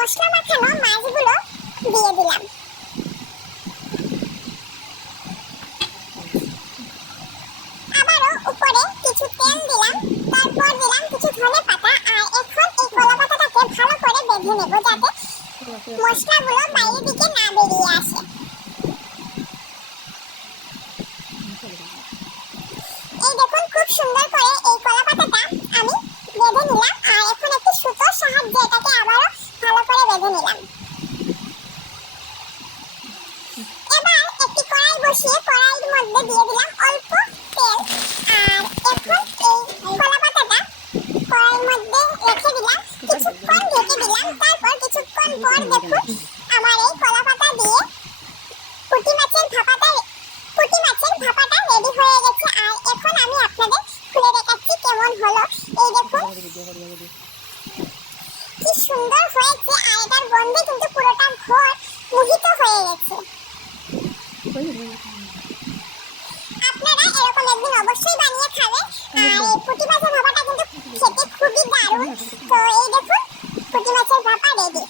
মশলা মাখানো মাছগুলো দিয়ে দিলাম। আবারও উপরে কিছু তেল দিলাম, তারপর দিলাম কিছু ধনে পাতা। আর এখন এই কলা পাতাটাকে ভালো করে বেঁধে নেব যাতে মশলাগুলো বাইরের দিকে না বেরিয়ে আসে। এই দেখুন খুব সুন্দর করে এই কলা পাতাটা আমি বেঁধে নিলাম। আর এখন একটি সুতোর সাহায্যে এটাকে আবারও ভালো করে বেঁধে নিলাম। এবার একটি কড়াই বসিয়ে কড়াইয়ের মধ্যে দিয়ে দিলাম অল্প তেল। আর এখন এই কলা পাতাটা কড়াইয়ের মধ্যে রেখে দিলাম, কিছুক্ষণ ঢেকে দিলাম। তারপর কিছুক্ষণ পর দেখুন আমার এই কলা পাতা দিয়ে পুঁটি মাছের ভাপাটা রেডি হয়ে গেছে। আর এখন আমি আপনাদের খুলে দেখাচ্ছি কেমন হলো। এই দেখুন কি সুন্দর হয়েছে, আর এটার গন্ধে কিন্তু পুরোটা ঘর মোহিত হয়ে গেছে। আপনারা এরকম একদিন অবশ্যই বানিয়ে খাবেন। আর এই পুঁটি মাছের ভাপাটা কিন্তু খেতে খুবই দারুণ। তো এই দেখুন পুঁটি মাছের ভাপা রেডি।